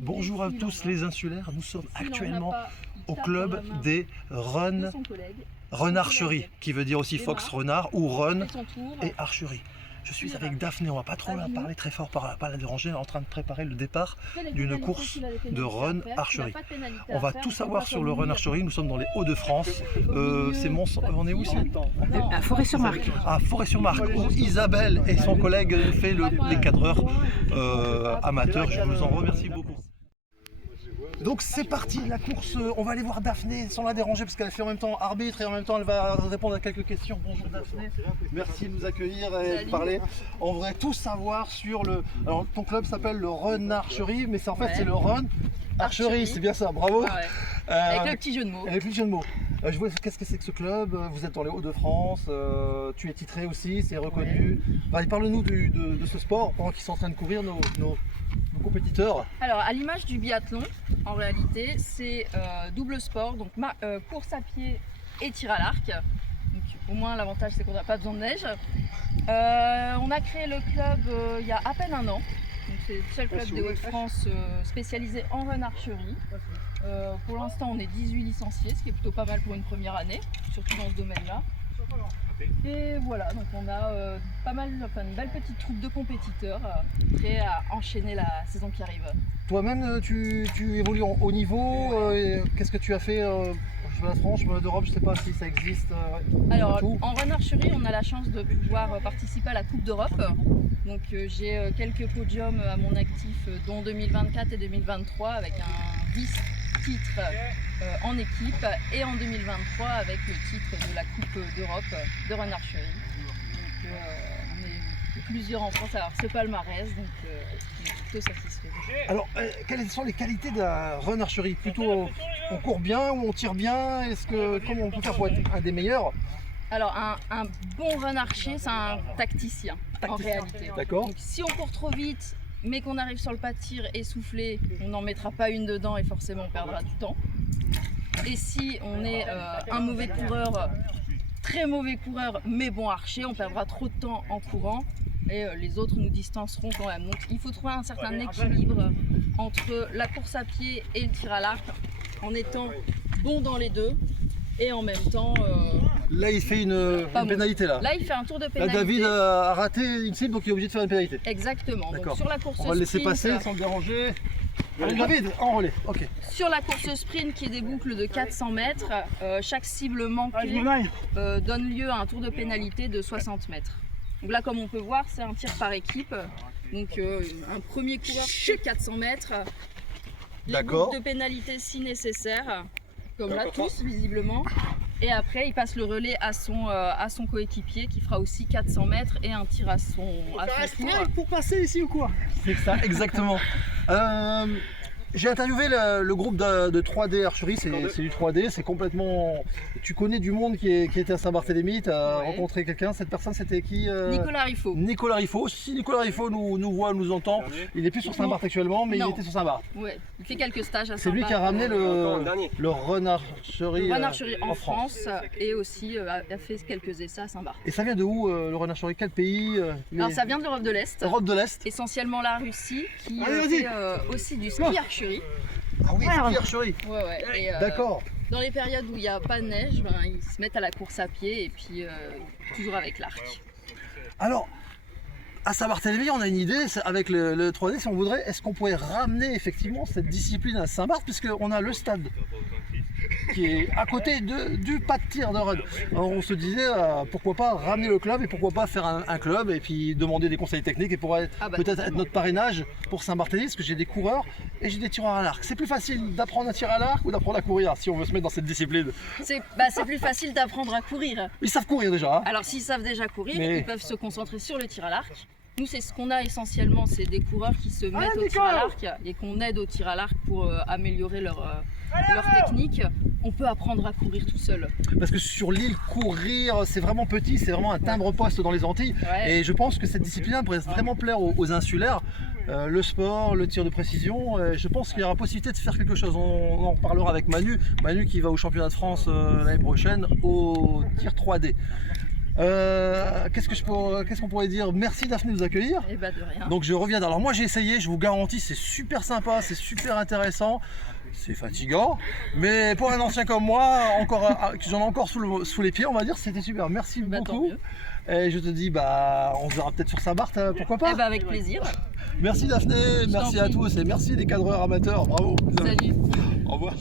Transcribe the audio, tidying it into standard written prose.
Bonjour à tous les insulaires, nous sommes actuellement au club des renarcheries, qui veut dire aussi fox renard ou run et archerie. Je suis avec Daphné, on va pas trop la parler très fort, pas la déranger, elle est en train de préparer le départ d'une course de run archerie. On va tout savoir sur le run archerie, nous sommes dans les Hauts-de-France, on est où ici? À Forêt-sur-Marque. À Forêt-sur-Marque, où Isabelle et son collègue fait les cadreurs amateurs, je vous en remercie beaucoup. Donc c'est parti, la course, on va aller voir Daphné sans la déranger parce qu'elle fait en même temps arbitre et en même temps elle va répondre à quelques questions. Bonjour Daphné, merci de nous accueillir et de parler. On voudrait tout savoir sur le... Alors ton club s'appelle le Run Archerie, mais en fait c'est le Run Archerie, c'est bien ça, bravo. Avec le petit jeu de mots. Avec le petit jeu de mots. Je vois, qu'est-ce que c'est que ce club? Vous êtes dans les Hauts-de-France, tu es titré aussi, c'est reconnu. Parle-nous de ce sport pendant qu'ils sont en train de courir nos compétiteurs. Alors à l'image du biathlon, en réalité c'est double sport, donc course à pied et tir à l'arc. Donc au moins l'avantage c'est qu'on n'a pas besoin de neige. On a créé le club il y a à peine un an. C'est le seul club des Hauts-de-France spécialisé en run archerie. Pour l'instant on est 18 licenciés, ce qui est plutôt pas mal pour une première année, surtout dans ce domaine-là. Et voilà, donc on a une belle petite troupe de compétiteurs prêts à enchaîner la saison qui arrive. Toi-même, tu évolues en haut niveau. Qu'est-ce que tu as fait championnat de France, championnat d'Europe, je ne sais pas si ça existe. Alors, en run archerie, on a la chance de pouvoir participer à la Coupe d'Europe. Donc j'ai quelques podiums à mon actif, dont 2024 et 2023, avec un vice-titre en équipe, et en 2023 avec le titre de la Coupe d'Europe de run archerie. Donc on est plusieurs en France, alors c'est palmarès, donc on est plutôt satisfait. Alors, quelles sont les qualités de la run archerie? Plutôt on court bien ou on tire bien? Comment on peut faire pour être un des meilleurs? Alors un bon run archer, c'est un tacticien en réalité. D'accord. Donc si on court trop vite, mais qu'on arrive sur le pas de tir essoufflé, on n'en mettra pas une dedans et forcément on perdra du temps. Et si on est un mauvais coureur, très mauvais coureur, mais bon archer, on perdra trop de temps en courant et les autres nous distanceront quand même. Donc il faut trouver un certain équilibre entre la course à pied et le tir à l'arc en étant bon dans les deux et en même temps... Là il fait une pénalité là. Là il fait un tour de pénalité. Là David a raté une cible donc il est obligé de faire une pénalité. Exactement. Donc, sur la course on va le laisser sprint, passer sans le déranger. David, en relais, ok. Sur la course sprint qui est des boucles de 400 mètres, chaque cible manquée donne lieu à un tour de pénalité de 60 mètres. Donc là, comme on peut voir, c'est un tir par équipe. Donc un premier coureur fait 400 mètres, les boucles de pénalité si nécessaire, comme là tous visiblement. Et après, il passe le relais à son coéquipier qui fera aussi 400 mètres et un tir à son tour. Pour passer ici ou quoi? C'est ça, exactement. J'ai interviewé le groupe de 3D Archerie, c'est du 3D, c'est complètement... Tu connais du monde qui était à Saint-Barthélemy, tu as rencontré quelqu'un, cette personne c'était qui? Nicolas Riffaut. Nicolas Riffaut, si Nicolas Riffaut nous voit, nous entend, il est plus sur Saint-Barth actuellement, mais il était sur Saint-Barth. Ouais, il fait quelques stages à Saint-Barth. C'est lui qui a ramené le Run Archerie, en France et aussi a fait quelques essais à Saint-Barth. Et ça vient de où le Run Archerie? Quel pays? Alors ça vient de l'Europe de l'Est. Europe de l'Est. Essentiellement la Russie qui fait aussi du ski archerie. Ah oui, ski archerie. Ouais. D'accord. Dans les périodes où il n'y a pas de neige, ils se mettent à la course à pied et puis toujours avec l'arc. Alors, à Saint-Barthélemy, on a une idée avec le 3D, si on voudrait, est-ce qu'on pourrait ramener effectivement cette discipline à Saint-Barth, puisqu'on a le stade qui est à côté du pas de tir de run. Alors on se disait pourquoi pas ramener le club et pourquoi pas faire un club et puis demander des conseils techniques et pourrait peut-être être notre parrainage pour Saint-Barthélemy, parce que j'ai des coureurs et j'ai des tireurs à l'arc. C'est plus facile d'apprendre à tirer à l'arc ou d'apprendre à courir si on veut se mettre dans cette discipline? C'est plus facile d'apprendre à courir. Ils savent courir déjà. Hein. Alors s'ils savent déjà courir, ils peuvent se concentrer sur le tir à l'arc. Nous, c'est ce qu'on a essentiellement, c'est des coureurs qui se mettent au tir à l'arc et qu'on aide au tir à l'arc pour améliorer leur technique. On peut apprendre à courir tout seul. Parce que sur l'île, courir, c'est vraiment petit, c'est vraiment un timbre-poste dans les Antilles. Et je pense que cette discipline pourrait vraiment plaire aux insulaires. Le sport, le tir de précision, je pense qu'il y aura possibilité de faire quelque chose. On en reparlera avec Manu qui va au championnat de France l'année prochaine au tir 3D. Qu'est-ce qu'on pourrait dire? Merci Daphné de nous accueillir. Et bah de rien. Donc je reviens. Alors moi j'ai essayé, je vous garantis, c'est super sympa, c'est super intéressant. C'est fatigant, mais pour un ancien comme moi, j'en ai encore sous les pieds, on va dire, c'était super. Merci Bah, tant beaucoup. mieux. Et je te dis, bah, on se verra peut-être sur Saint-Barth, pourquoi pas. Et bah avec plaisir. Merci Daphné, merci t'en à prie. tous et merci les cadreurs amateurs, bravo. Salut. Au revoir.